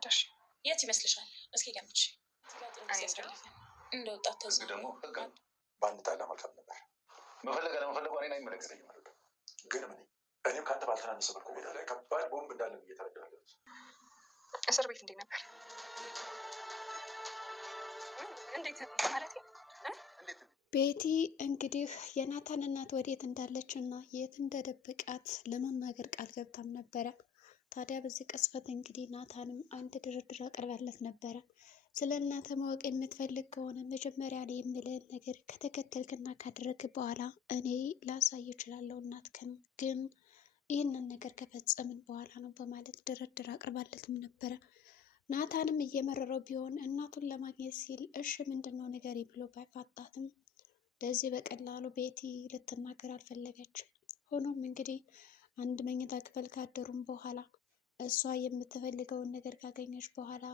አደርሽ? የት ይመስልሻል? እስኪ ገምች። እንደ ወጣት ተዝ ደግሞ በአንድ ጣላ መልካም ነበር። መፈለግ አለመፈለጉ እኔን አይመለከተኝም። ግን እኔም ከአንተ ባልተናነሰ መልኩ ሜዳ ላይ ከባድ ቦምብ እንዳለን እየተረዳሁ ያለሁት። እስር ቤት እንዴት ነበር? እንዴት ማለት ቤቲ እንግዲህ የናታን እናት ወዴት እንዳለች እና የት እንደደበቃት ለመናገር ቃል ገብታም ነበረ። ታዲያ በዚህ ቅጽበት እንግዲህ ናታንም አንድ ድርድር አቅርባለት ነበረ። ስለ እናተ ማወቅ የምትፈልግ ከሆነ መጀመሪያ እኔ የምልህን ነገር ከተከተልክና ካደረግ በኋላ እኔ ላሳይ እችላለሁ እናትክን፣ ግን ይህንን ነገር ከፈጸምን በኋላ ነው በማለት ድርድር አቅርባለትም ነበረ። ናታንም እየመረረው ቢሆን እናቱን ለማግኘት ሲል እሺ ምንድነው ነገር ብሎ ባይፋጣትም ለዚህ በቀላሉ ቤቲ ልትናገር አልፈለገችም። ሆኖም እንግዲህ አንድ መኝታ ክፍል ካደሩም በኋላ እሷ የምትፈልገውን ነገር ካገኘች በኋላ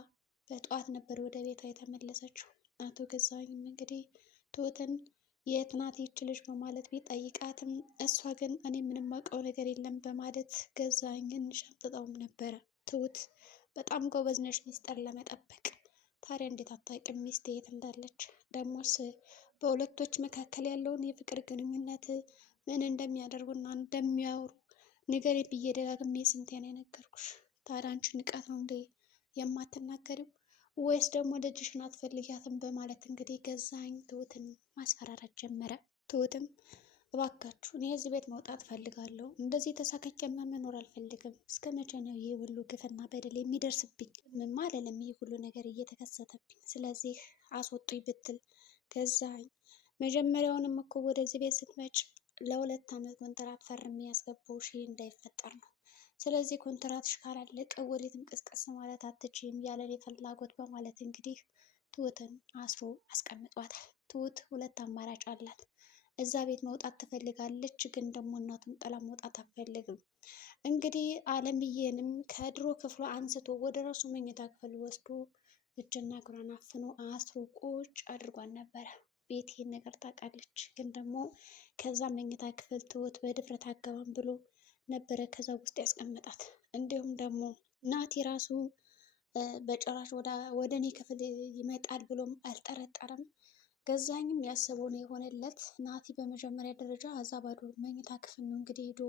በጠዋት ነበር ወደ ቤቷ የተመለሰችው። አቶ ገዛኸኝም እንግዲህ ትሁትን የት ናት ይች ልጅ በማለት ቢጠይቃትም እሷ ግን እኔ ምንም አውቀው ነገር የለም በማለት ገዛኸኝን ሸምጥጠውም ነበረ። ትሁት በጣም ጎበዝ ነሽ ሚስጥር ለመጠበቅ። ታዲያ እንዴት አታውቂም ሚስት የት እንዳለች? ደሞስ በሁለቶች መካከል ያለውን የፍቅር ግንኙነት ምን እንደሚያደርጉና እንደሚያወሩ ንገሪ ብዬ ደጋግሜ ስንቴ ነው የነገርኩሽ? ታዲያ አንቺ ንቀት ነው እንዴ የማትናገሪው? ወይስ ደግሞ ልጅሽን አትፈልጊያትም? በማለት እንግዲህ ገዛኸኝ ትሁትን ማስፈራራት ጀመረ። ትሁትም እባካችሁ እኔ እዚህ ቤት መውጣት እፈልጋለሁ፣ እንደዚህ ተሳከጨማ መኖር አልፈልግም። እስከ መቼ ነው ይህ ሁሉ ግፍና በደል የሚደርስብኝ? ምንም አልልም፣ ይህ ሁሉ ነገር እየተከሰተብኝ፣ ስለዚህ አስወጡኝ ብትል ገዛኸኝ መጀመሪያውንም እኮ ወደዚህ ቤት ስትመጭ ለ2 ዓመት ኮንትራት ፈርሜ ያስገባሁሽ ይህ እንዳይፈጠር ነው። ስለዚህ ኮንትራትሽ ካላለቀ ወዴትም ቅስቀስ ማለት አትችይም ያለኔ ፍላጎት በማለት እንግዲህ ትሁትን አስሮ አስቀምጧታል። ትሁት 2 አማራጭ አላት። እዛ ቤት መውጣት ትፈልጋለች፣ ግን ደግሞ እናቱን ጥላ መውጣት አትፈልግም። እንግዲህ አለምዬንም ከድሮ ክፍሉ አንስቶ ወደ ራሱ መኝታ ክፍል ወስዶ እጅና እግሯን አፍኖ አስሮ ቁጭ አድርጓን ነበረ። ቤት ይህን ነገር ታውቃለች፣ ግን ደግሞ ከዛ መኝታ ክፍል ትሁት በድፍረት አገባም ብሎ ነበረ ከዛ ውስጥ ያስቀመጣት። እንዲሁም ደግሞ ናቲ ራሱ በጭራሽ ወደ እኔ ክፍል ይመጣል ብሎም አልጠረጠረም። ገዛኸኝም ያሰበው ነው የሆነለት። ናቲ በመጀመሪያ ደረጃ እዛ ባዶ መኝታ ክፍል ነው እንግዲህ ሄዶ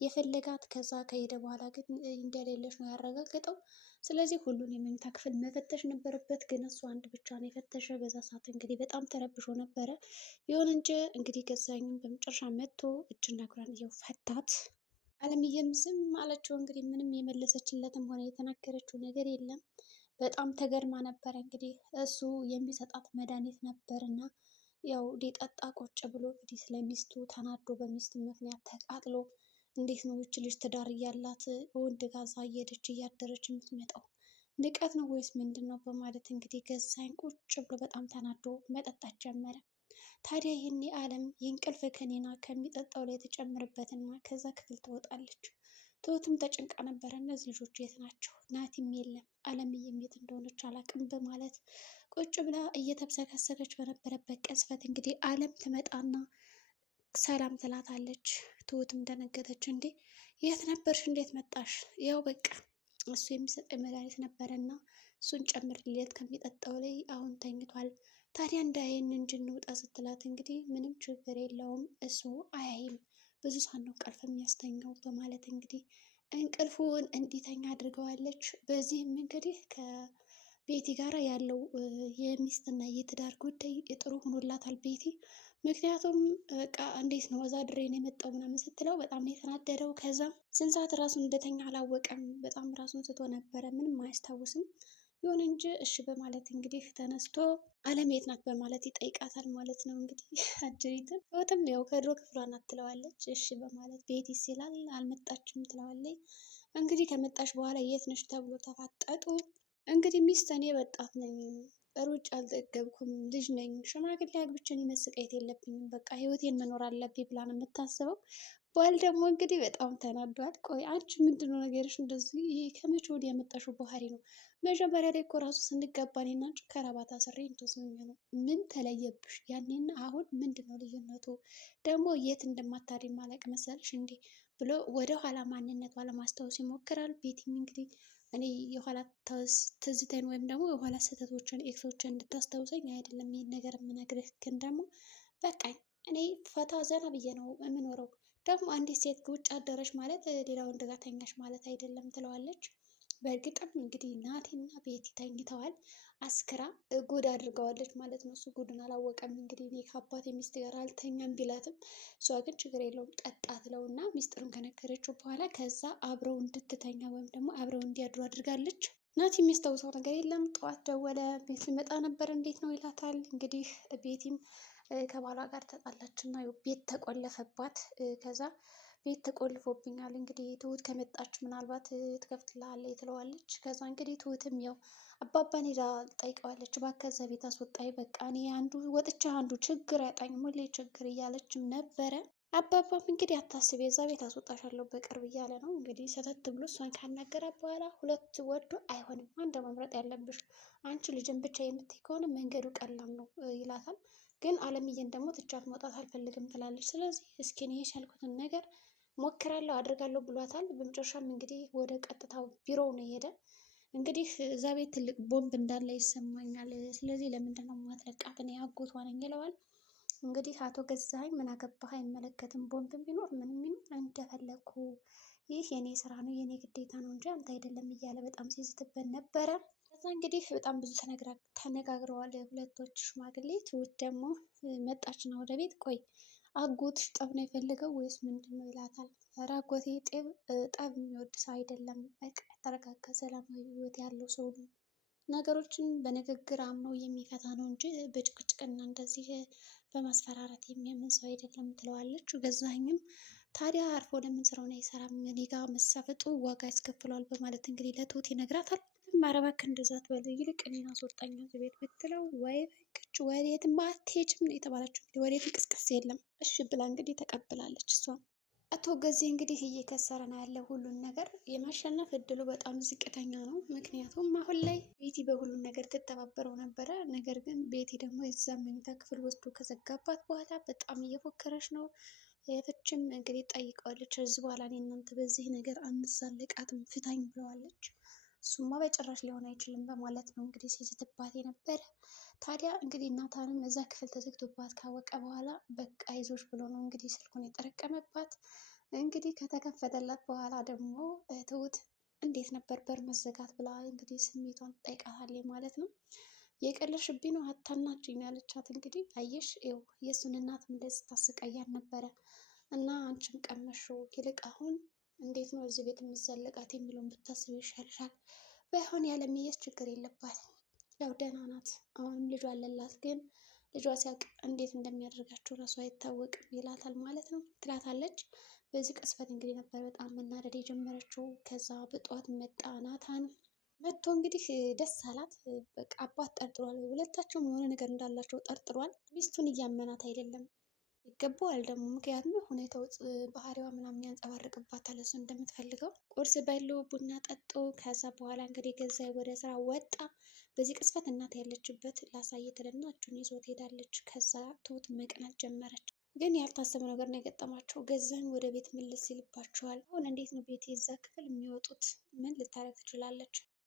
የፈለጋት። ከዛ ከሄደ በኋላ ግን እንደሌለች ነው ያረጋገጠው። ስለዚህ ሁሉን የመኝታ ክፍል መፈተሽ ነበረበት፣ ግን እሱ አንድ ብቻ ነው የፈተሸ። በዛ ሰዓት እንግዲህ በጣም ተረብሾ ነበረ። ይሁን እንጂ እንግዲህ ገዛኸኝም በመጨረሻ መጥቶ እጅና እግሯን እየው ፈታት። አለምዬም ዝም አለችው። እንግዲህ ምንም የመለሰችለትም ሆነ የተናገረችው ነገር የለም። በጣም ተገርማ ነበረ። እንግዲህ እሱ የሚሰጣት መድኃኒት ነበር እና ያው ሊጠጣ ቁጭ ብሎ እንግዲህ ስለሚስቱ ተናዶ በሚስቱ ምክንያት ተቃጥሎ እንዴት ነው ይች ልጅ ትዳር እያላት ወንድ ጋዛ እየሄደች እያደረች የምትመጣው? ንቀት ነው ወይስ ምንድን ነው? በማለት እንግዲህ ገዛኸኝ ቁጭ ብሎ በጣም ተናዶ መጠጣት ጀመረ። ታዲያ ይህኔ አለም የእንቅልፍ ከኔና ከሚጠጣው ላይ የተጨምርበትና ከዛ ክፍል ትወጣለች። ትሁትም ተጨንቃ ነበረ። እነዚህ ልጆች የት ናቸው? ናቲም የለም፣ አለምዬም የት እንደሆነች አላቅም በማለት ቁጭ ብላ እየተብሰከሰከች በነበረበት ቅጽበት እንግዲህ አለም ትመጣና ሰላም ትላታለች። ትሁትም ደነገጠች። እንዴ የት ነበርሽ? እንዴት መጣሽ? ያው በቃ እሱ የሚሰጠኝ መድኃኒት ነበረና እሱን ጨምርለት ከሚጠጣው ላይ አሁን ተኝቷል። ታዲያ እንዳይን እንጂ እንውጣ ስትላት እንግዲህ ምንም ችግር የለውም እሱ አያይም፣ ብዙ ሰዓት ነው እንቅልፍ የሚያስተኛው በማለት እንግዲህ እንቅልፉን እንዲተኛ አድርገዋለች። በዚህም እንግዲህ ከቤቲ ጋር ያለው የሚስትና የትዳር ጉዳይ ጥሩ ሆኖላታል ቤቲ። ምክንያቱም በቃ እንዴት ነው እዛ ድሬን የመጣው ምናምን ስትለው በጣም የተናደደው። ከዛም ስንት ሰዓት ራሱን እንደተኛ አላወቀም። በጣም ራሱን ስቶ ነበረ፣ ምንም አያስታውስም። ይሁን እንጂ እሺ በማለት እንግዲህ ተነስቶ አለም የት ናት በማለት ይጠይቃታል ማለት ነው። እንግዲህ አጅሪትም ህይወትም ያው ከድሮ ክፍሏ ናት ትለዋለች። እሺ በማለት ቤት ይስላል። አልመጣችም ትለዋለች። እንግዲህ ከመጣች በኋላ የት ነሽ ተብሎ ተፋጠጡ። እንግዲህ ሚስት እኔ ወጣት ነኝ፣ ሩጭ አልጠገብኩም፣ ልጅ ነኝ፣ ሽማግሌ አግብቼን መሰቃየት የለብኝም፣ በቃ ህይወቴን መኖር አለብኝ ብላ ነው የምታስበው። ባል ደግሞ እንግዲህ በጣም ተናዷል። ቆይ አንቺ ምንድነው ነገርሽ? እንደዚህ ይሄ ከመቼ ወዲህ ያመጣሽው ባህሪ ነው? መጀመሪያ ላይ እኮ ራሱ ስንገባ እኔና አንቺ ከረባት አስሬ እንደዚህ ነው። ምን ተለየብሽ? ያኔና አሁን ምንድነው ልዩነቱ? ደግሞ የት እንደማታድሪ ማለቅ መሰልሽ እንዴ ብሎ ወደ ኋላ ማንነቷ ለማስታወስ ይሞክራል። ቤቲም እንግዲህ እኔ የኋላ ትዝተን ወይም ደግሞ የኋላ ስህተቶችን ኤክሶችን እንድታስታውሰኝ አይደለም ይህን ነገር የምነግርህ፣ ግን ደግሞ በቃኝ። እኔ ፈታ ዘና ብዬ ነው የምኖረው። ደግሞ አንዲት ሴት ውጭ አደረች ማለት ሌላ ወንድ ጋር ተኛች ማለት አይደለም ትለዋለች። በእርግጥም እንግዲህ ናቲና ቤቲ ተኝተዋል። አስክራ ጉድ አድርገዋለች ማለት ነው። እሱ ጉድን አላወቀም። እንግዲህ እኔ ከአባቴ ሚስት ጋር አልተኛም ቢላትም እሷ ግን ችግር የለውም ጠጣ ትለውና ሚስጥሩን ከነገረችው በኋላ ከዛ አብረው እንድትተኛ ወይም ደግሞ አብረው እንዲያድሩ አድርጋለች። ናቲ የሚያስታውሰው ነገር የለም። ጠዋት ደወለ፣ ቤት ሊመጣ ነበር እንዴት ነው ይላታል። እንግዲህ ቤቲም ከባሏ ጋር ተጣላች እና ቤት ተቆለፈባት። ከዛ ቤት ተቆልፎብኛል እንግዲህ ትሁት ከመጣች ምናልባት ትከፍትልሃለች ትለዋለች። ከዛ እንግዲህ ትሁትም ያው አባባን ሄዳ ጠይቀዋለች። እባክህ ከዛ ቤት አስወጣኝ፣ በቃ እኔ አንዱ ወጥቻ አንዱ ችግር ያጣኝም ሁሌ ችግር እያለችም ነበረ። አባባም እንግዲህ አታስብ የዛ ቤት አስወጣሻለሁ በቅርብ እያለ ነው። እንግዲህ ሰተት ብሎ እሷን ካናገራት በኋላ ሁለት ወዶ አይሆንም፣ አንድ መምረጥ ያለብሽ አንቺ ልጅን ብቻ የምትይ ከሆነ መንገዱ ቀላል ነው ይላታል። ግን አለምዬን ደግሞ ትቻት መውጣት አልፈልግም ትላለች። ስለዚህ እስኪ እኔ የቻልኩትን ነገር ሞክራለሁ አድርጋለሁ ብሏታል። በመጨረሻም እንግዲህ ወደ ቀጥታው ቢሮው ነው የሄደ። እንግዲህ እዛ ቤት ትልቅ ቦምብ እንዳለ ይሰማኛል። ስለዚህ ለምንድን ነው የማትለቃት? እኔ አጎቷ ነኝ ይለዋል። እንግዲህ አቶ ገዛኸኝ ምን አገባህ አይመለከትም፣ ቦምብ ቢኖር ምንም ይኖር እንደፈለግኩ፣ ይህ የኔ ስራ ነው የኔ ግዴታ ነው እንጂ አንተ አይደለም እያለ በጣም ሲዝትበት ነበረ። ከዛ እንግዲህ በጣም ብዙ ተነጋግረዋል ሁለቶች ሽማግሌ። ትሁት ደግሞ መጣችና ወደ ቤት ቆይ አጎትሽ ጠብ ነው የፈለገው ወይስ ምንድን ነው ይላታል። ኧረ አጎቴ ጠብ የሚወድ ሰው አይደለም፣ በቃ የተረጋጋ ሰላማዊ ህይወት ያለው ሰው ነው፣ ነገሮችን በንግግር አምኖ የሚፈታ ነው እንጂ በጭቅጭቅና እንደዚህ በማስፈራራት የሚያምን ሰው አይደለም ትለዋለች። ገዛኸኝም ታዲያ አርፎ ለምን ስራውን አይሰራም? እኔ ጋ መሳፈጡ ዋጋ ያስከፍለዋል በማለት እንግዲህ ለትሁት ይነግራታል። ኧረ እባክህ እንደዛ አትበል፣ ይልቅ እኔን አስወጣኝ ከዚህ ቤት ብትለው ወይ በቃች ወዴትም አትሄጂም ነው የተባለችው። እንግዲህ ወዴትም ቅስቅስ የለም። እሺ ብላ እንግዲህ ተቀብላለች እሷም። አቶ ገዜ እንግዲህ እየከሰረ ነው ያለው። ሁሉን ነገር የማሸነፍ እድሉ በጣም ዝቅተኛ ነው። ምክንያቱም አሁን ላይ ቤቲ በሁሉም ነገር ትተባበረው ነበረ። ነገር ግን ቤቲ ደግሞ የዛ መኝታ ክፍል ወስዶ ከዘጋባት በኋላ በጣም እየፎከረች ነው። ፍችም እንግዲህ ጠይቀዋለች። እዚህ በኋላ እኔ እናንተ በዚህ ነገር አንዛለቃትም ፍታኝ ብለዋለች። እሱማ በጭራሽ ሊሆን አይችልም በማለት ነው እንግዲህ ሲዝትባት የነበረ። ታዲያ እንግዲህ ናታንም እዛ ክፍል ተዘግቶባት ካወቀ በኋላ በቃ ይዞሽ ብሎ ነው እንግዲህ ስልኩን የጠረቀመባት። እንግዲህ ከተከፈተላት በኋላ ደግሞ ትሁት እንዴት ነበር በር መዘጋት ብላ እንግዲህ ስሜቷን ትጠይቃታለች ማለት ነው። የቀለድሽብኝ ነው አታናጅኝ ያለቻት። እንግዲህ አየሽ ይኸው የእሱን እናት እንደዚህ ታሰቃያት ነበረ እና አንቺም ቀመሽው፣ ይልቅ አሁን እንዴት ነው እዚህ ቤት የምዘለቃት የሚለውን ብታስብ ይሻልሻል። ባይሆን ያለምየስ ችግር የለባትም፣ ያው ደህና ናት፣ አሁንም ልጇ አለላት። ግን ልጇ ሲያውቅ እንዴት እንደሚያደርጋቸው እራሱ አይታወቅም ይላታል ማለት ነው ትላታለች። በዚህ ቅስፈት እንግዲህ ነበር በጣም መናደድ የጀመረችው። ከዛ በጠዋት መጣ ናታን መጥቶ እንግዲህ ደስ አላት። በቃ አባት ጠርጥሯል፣ ሁለታቸውም የሆነ ነገር እንዳላቸው ጠርጥሯል። ሚስቱን እያመናት አይደለም ይገባዋል ደግሞ ምክንያቱም ሁኔታው ባህሪዋ ምናምን ያንጸባርቅባታል እሱ እንደምትፈልገው። ቁርስ በሉ፣ ቡና ጠጡ። ከዛ በኋላ እንግዲህ ገዛይ ወደ ስራ ወጣ። በዚህ ቅስፈት እናት ያለችበት ላሳየትልና እጁን ይዞ ትሄዳለች። ከዛ ትሁት መቅናት ጀመረች። ግን ያልታሰበ ነገር ነው የገጠማቸው። ገዛኝ ወደ ቤት ምልስ ይልባቸዋል። አሁን እንዴት ነው ቤት የዛ ክፍል የሚወጡት? ምን ልታረግ ትችላለች?